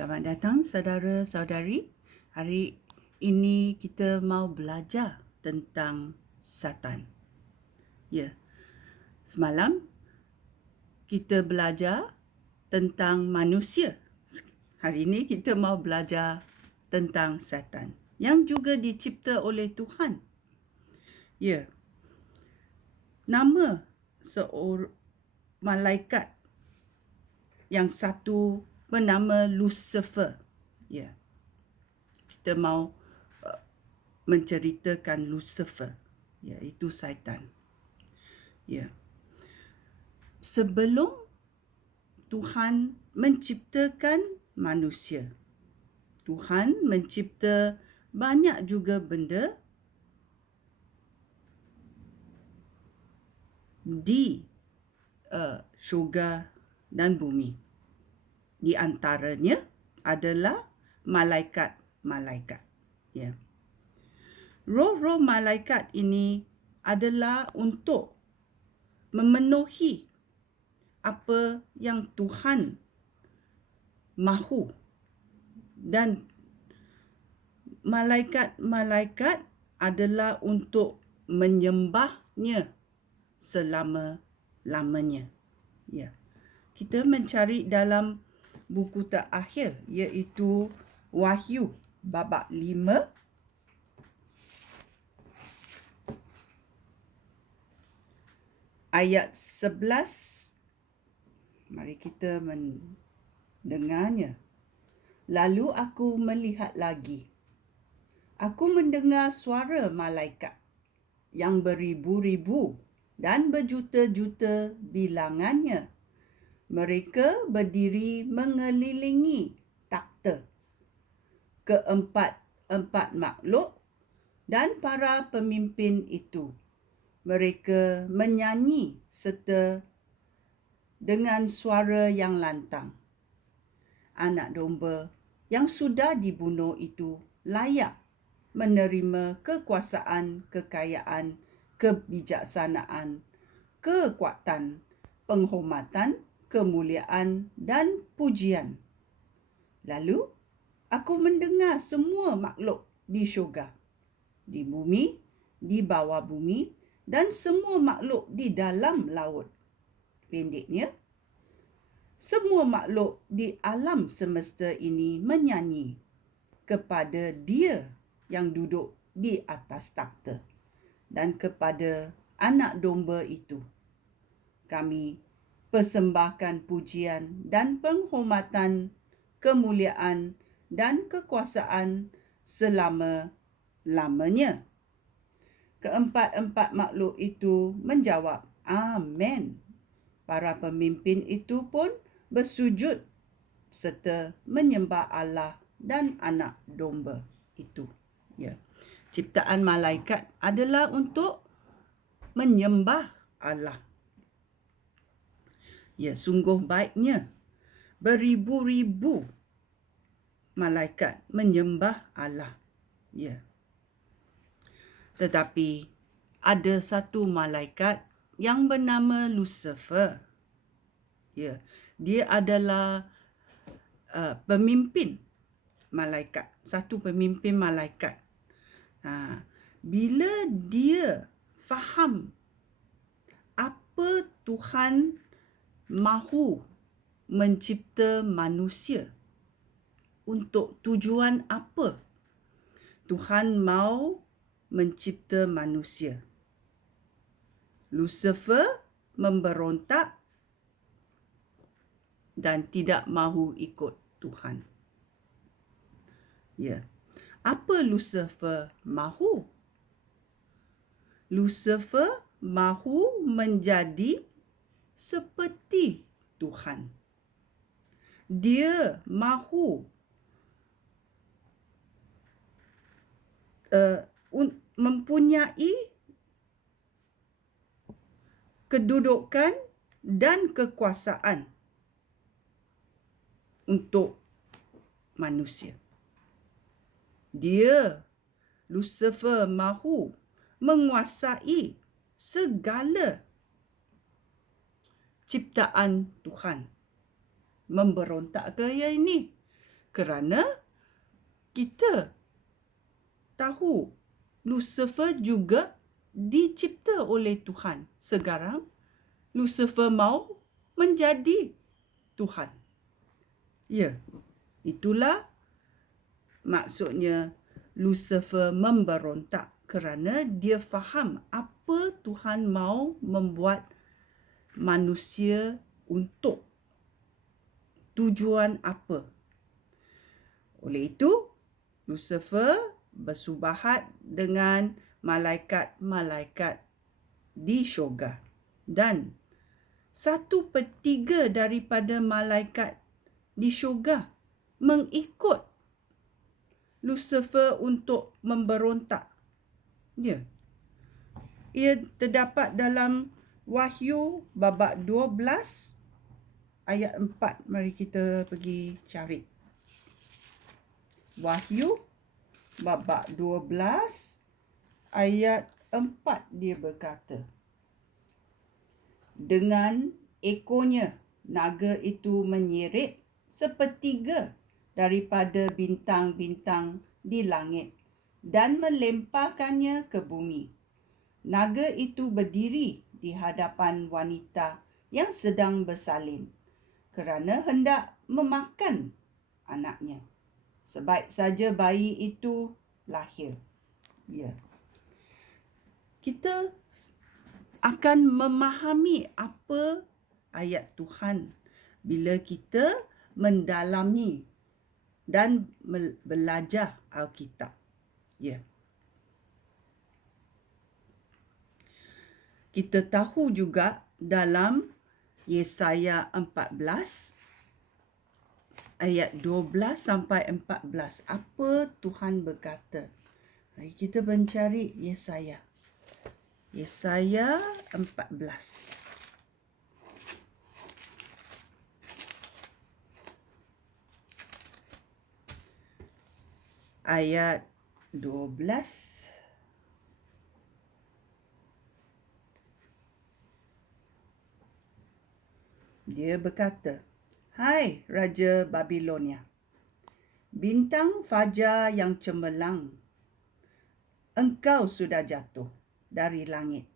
Selamat datang saudara-saudari. Hari ini kita mau belajar tentang Satan. Ya, semalam kita belajar tentang manusia. Hari ini kita mau belajar tentang Satan yang juga dicipta oleh Tuhan. Ya, nama seorang malaikat yang satu bernama Lucifer. Ya, kita mau menceritakan Lucifer, iaitu Satan. Ya. Sebelum Tuhan menciptakan manusia, Tuhan mencipta banyak juga benda di syurga dan bumi. Di antaranya adalah malaikat-malaikat. Ya. Roh-roh malaikat ini adalah untuk memenuhi apa yang Tuhan mahu, dan malaikat-malaikat adalah untuk menyembahnya selama-lamanya. Ya. Kita mencari dalam buku terakhir, iaitu Wahyu babak 5 ayat 11. Mari kita mendengarnya. Lalu aku melihat lagi. Aku mendengar suara malaikat yang beribu-ribu dan berjuta-juta bilangannya. Mereka berdiri mengelilingi takhta, keempat-empat makhluk dan para pemimpin itu. Mereka menyanyi serta dengan suara yang lantang. Anak domba yang sudah dibunuh itu layak menerima kekuasaan, kekayaan, kebijaksanaan, kekuatan, penghormatan, kemuliaan dan pujian. Lalu aku mendengar semua makhluk di syurga, di bumi, di bawah bumi, dan semua makhluk di dalam laut. Pendeknya, semua makhluk di alam semesta ini menyanyi kepada Dia yang duduk di atas takhta dan kepada anak domba itu. Kami persembahkan pujian dan penghormatan, kemuliaan dan kekuasaan selama-lamanya. Keempat-empat makhluk itu menjawab, Amen. Para pemimpin itu pun bersujud serta menyembah Allah dan anak domba itu. Ya. Ciptaan malaikat adalah untuk menyembah Allah. Ya, sungguh baiknya beribu-ribu malaikat menyembah Allah. Ya. Tetapi ada satu malaikat yang bernama Lucifer. Ya, dia adalah pemimpin malaikat, satu pemimpin malaikat. Bila dia faham apa Tuhan mahu mencipta manusia, untuk tujuan apa Tuhan mahu mencipta manusia, Lucifer memberontak dan tidak mahu ikut Tuhan. Ya. Apa Lucifer mahu? Lucifer mahu menjadi seperti Tuhan. Dia mahu mempunyai kedudukan dan kekuasaan untuk manusia. Dia, Lucifer, mahu menguasai segala ciptaan Tuhan. Memberontak ke ya ini? Kerana kita tahu Lucifer juga dicipta oleh Tuhan. Sekarang Lucifer mau menjadi Tuhan. Ya, itulah maksudnya Lucifer memberontak kerana dia faham apa Tuhan mau membuat manusia untuk tujuan apa. Oleh itu, Lucifer bersubahat dengan malaikat-malaikat di syurga. Dan 1/3 daripada malaikat di syurga mengikut Lucifer untuk memberontak. Ya. Ia terdapat dalam Wahyu babak 12 ayat 4. Mari kita pergi cari. Wahyu babak 12 ayat 4 dia berkata, dengan ekornya naga itu menyeret sepertiga daripada bintang-bintang di langit dan melemparkannya ke bumi. Naga itu berdiri di hadapan wanita yang sedang bersalin kerana hendak memakan anaknya. Sebaik saja bayi itu lahir. Ya. Kita akan memahami apa ayat Tuhan bila kita mendalami dan belajar Alkitab. Ya. Kita tahu juga dalam Yesaya 14 ayat 12 sampai 14 apa Tuhan berkata. Mari kita mencari Yesaya. Yesaya 14. Ayat 12. Dia berkata, hai Raja Babilonia, bintang fajar yang cemerlang, engkau sudah jatuh dari langit.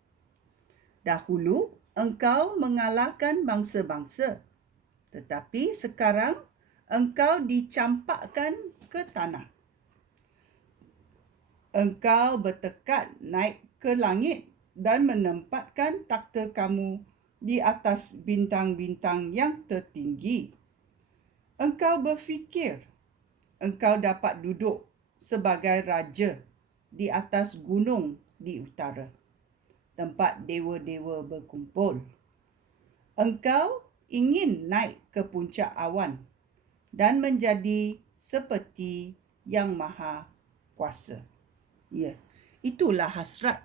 Dahulu engkau mengalahkan bangsa-bangsa, tetapi sekarang engkau dicampakkan ke tanah. Engkau bertekad naik ke langit dan menempatkan takhta kamu di atas bintang-bintang yang tertinggi. Engkau berfikir engkau dapat duduk sebagai raja di atas gunung di utara, tempat dewa-dewa berkumpul. Engkau ingin naik ke puncak awan dan menjadi seperti yang maha kuasa. Ya, itulah hasrat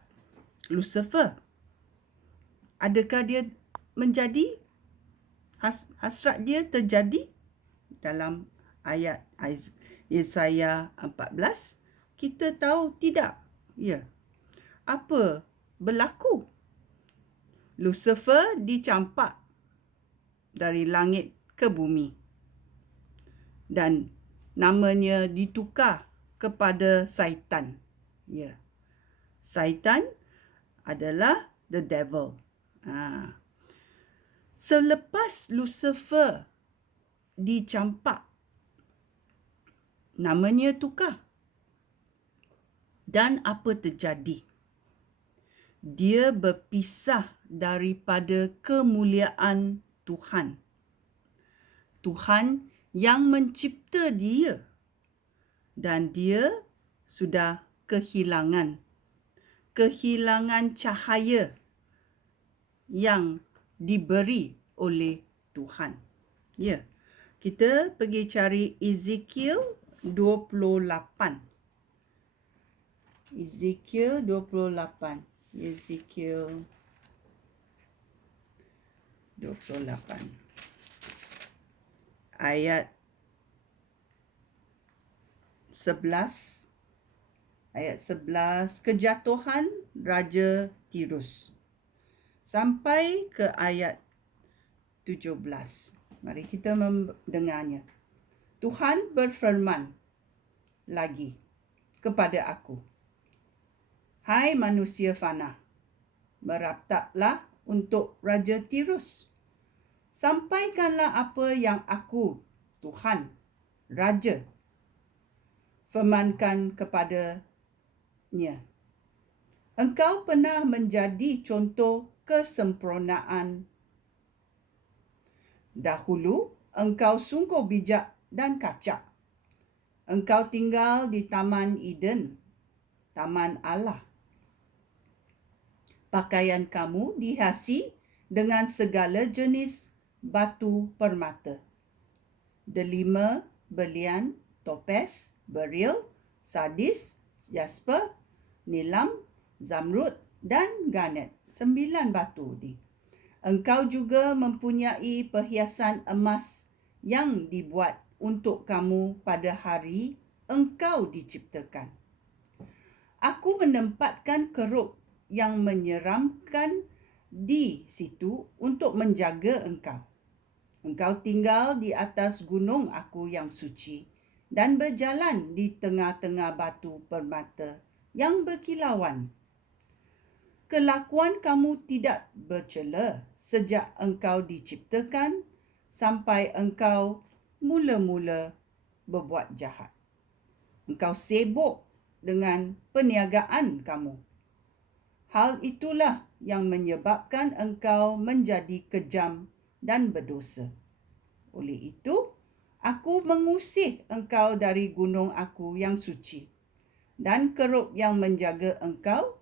Lucifer. Adakah dia menjadi hasrat dia terjadi dalam ayat Yesaya 14? Kita tahu tidak. Ya. Apa berlaku? Lucifer dicampak dari langit ke bumi dan namanya ditukar kepada Syaitan. Ya. Syaitan adalah the devil. Selepas Lucifer dicampak, namanya tukar. Dan apa terjadi? Dia berpisah daripada kemuliaan Tuhan. Tuhan yang mencipta dia. Dan dia sudah kehilangan cahaya yang diberi oleh Tuhan. Ya. Kita pergi cari Ezekiel 28. Ezekiel 28. Ezekiel 28. Ayat 11. Ayat 11. Kejatuhan Raja Tirus. Sampai ke ayat 17. Mari kita mendengarnya. Tuhan berfirman lagi kepada aku, "Hai manusia fana, meraptaklah untuk Raja Tirus. Sampaikanlah apa yang aku, Tuhan, Raja, firmankan kepadanya. Engkau pernah menjadi contoh kesempurnaan. Dahulu, engkau sungguh bijak dan kacak. Engkau tinggal di Taman Eden, Taman Allah. Pakaian kamu dihiasi dengan segala jenis batu permata. Delima, berlian, topaz, beril, sardis, jasper, nilam, zamrud dan garnet. 9 batu ni. Engkau juga mempunyai perhiasan emas yang dibuat untuk kamu pada hari engkau diciptakan. Aku menempatkan kerub yang menyeramkan di situ untuk menjaga engkau. Engkau tinggal di atas gunung aku yang suci dan berjalan di tengah-tengah batu permata yang berkilauan. Kelakuan kamu tidak bercela sejak engkau diciptakan sampai engkau mula-mula berbuat jahat. Engkau sibuk dengan perniagaan kamu. Hal itulah yang menyebabkan engkau menjadi kejam dan berdosa. Oleh itu, aku mengusir engkau dari gunung aku yang suci, dan kerub yang menjaga engkau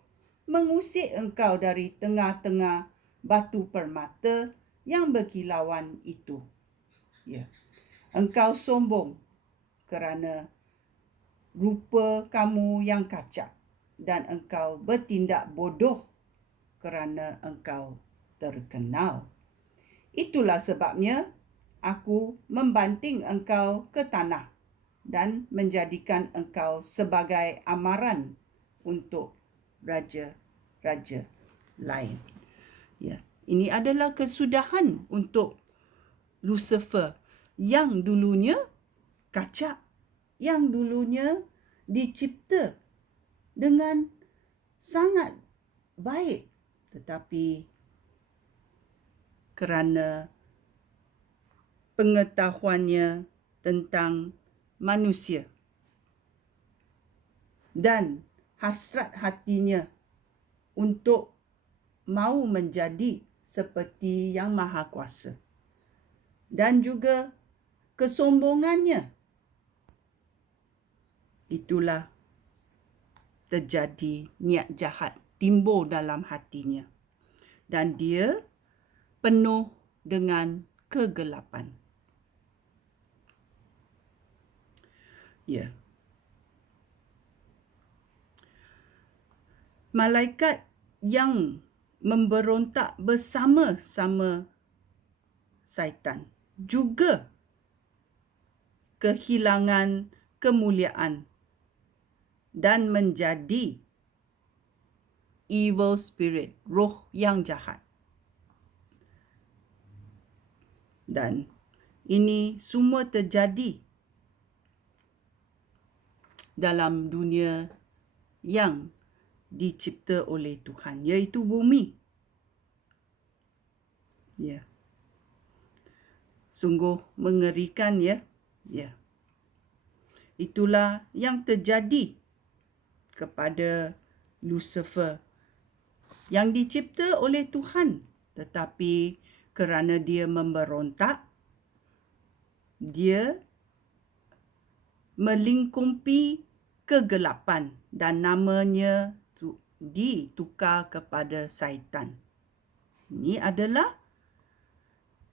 mengusir engkau dari tengah-tengah batu permata yang berkilauan itu. Ya. Engkau sombong kerana rupa kamu yang kacak, dan engkau bertindak bodoh kerana engkau terkenal. Itulah sebabnya aku membanting engkau ke tanah dan menjadikan engkau sebagai amaran untuk raja-raja lain. Ya, ini adalah kesudahan untuk Lucifer yang dulunya kacak, yang dulunya dicipta dengan sangat baik, tetapi kerana pengetahuannya tentang manusia dan hasrat hatinya untuk mahu menjadi seperti Yang Maha Kuasa, dan juga kesombongannya, itulah terjadi niat jahat timbul dalam hatinya, dan dia penuh dengan kegelapan. Ya. Malaikat yang memberontak bersama-sama syaitan juga kehilangan kemuliaan dan menjadi evil spirit, roh yang jahat. Dan ini semua terjadi dalam dunia yang dicipta oleh Tuhan, iaitu bumi. Ya. Sungguh mengerikan, ya. Ya. Itulah yang terjadi kepada Lucifer yang dicipta oleh Tuhan, tetapi kerana dia memberontak, dia melingkupi kegelapan dan namanya ditukar kepada syaitan. Ini adalah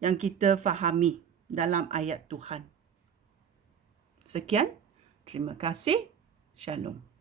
yang kita fahami dalam ayat Tuhan. Sekian, terima kasih. Shalom.